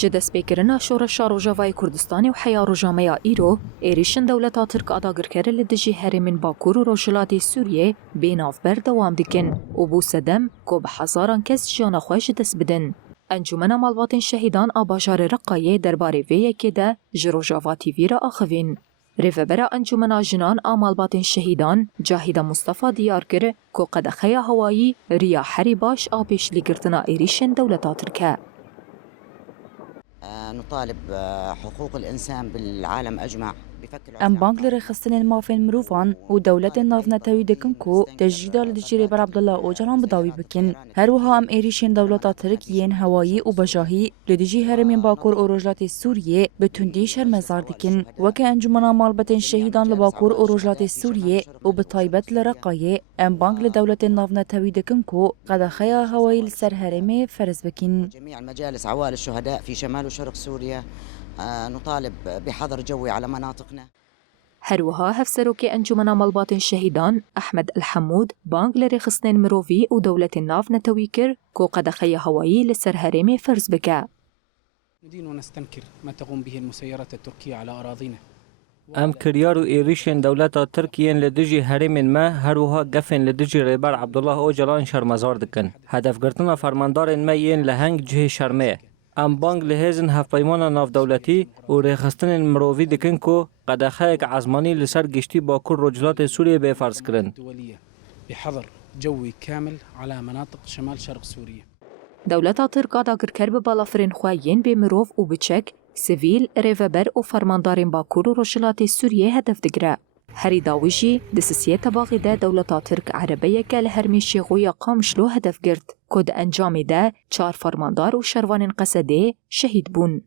جدس بكرنا شورش روجاوای کردستانی و حیا روجامیا ایرو ایریشن دولتا ترک آداگر کرد لدجی هرمین باکور و روجلات سوریه بیناف بر دوام دکن و بو سدم کو به هزاران کس جان خوش دست بدن. انجمن مالبات شهیدان آباجار رقایه درباره وی که ده جروجاوا تیوی را آخوین. ریفبرا انجمن جنان آمالبات شهیدان جاهید مصطفى دیار کرد که قدخه هوایی ریا حری باش آبش لگرتنا ایریشن دولتا ترکه. نطالب حقوق الإنسان بالعالم أجمع. ام بانگلر خستن مافین مروفان و دولت ناف نتوی دکن کو تجدید لدجی ریبر عبدالله اوجران بداوی بکن. هر وها ام ایریشین دولت ترکیین هوایی و بجاهی لدجی هرمین باکور و روجلات سوریه به تندی شرمزار دکن وکه انجمنا مالبتن شهیدان لباکور و روجلات سوریه و به طایبت لرقایه ام بانگل دولت ناف نتوی دکن کو قدخه هوایی لسر هرمی فرز بکن. جميع المجالس عوائل الشهداء في شمال وشرق سوريا نطالب بحظر جوي على مناطقنا. هروها هفسروك انجمنا مالبات شهيدان أحمد الحمود بانغلر خصنين مروفي و دولة الناف نتويكر كو قدخي هوائي لسر هرمي فرز بكا. ندين ونستنكر ما تقوم به المسيرات التركية على أراضينا. ام كريار و إيريشن دولة تركيا لدجي هرم ما هروها قفن لدجي ريبر عبدالله اوجلان شرمزار دكن. هدف گرتنا فرماندار ما ين لهنگ جه شرمه. ام بانگ لهزن هف پیمان ناف دولتی و ریخستن مروفی دکن کو قدخه عزمانی لسر گشتی باکور رجلات سوریه به فرض کرن. بحظر جوي كامل على مناطق شمال شرق سوريا. دولتا ترکا داگر کرب بالافرین خواهین به مروف و بچک سیویل ریوبر و فرماندارین باکور و رجلات سوریه هدف دگره. هری داویجی دسیسیت باقی ده دولتا ترک عربیه که لهرمی شیغویا قامشلو هدف گرد. کد انجام ده 4 فرماندار و شروان قصده شهید بون.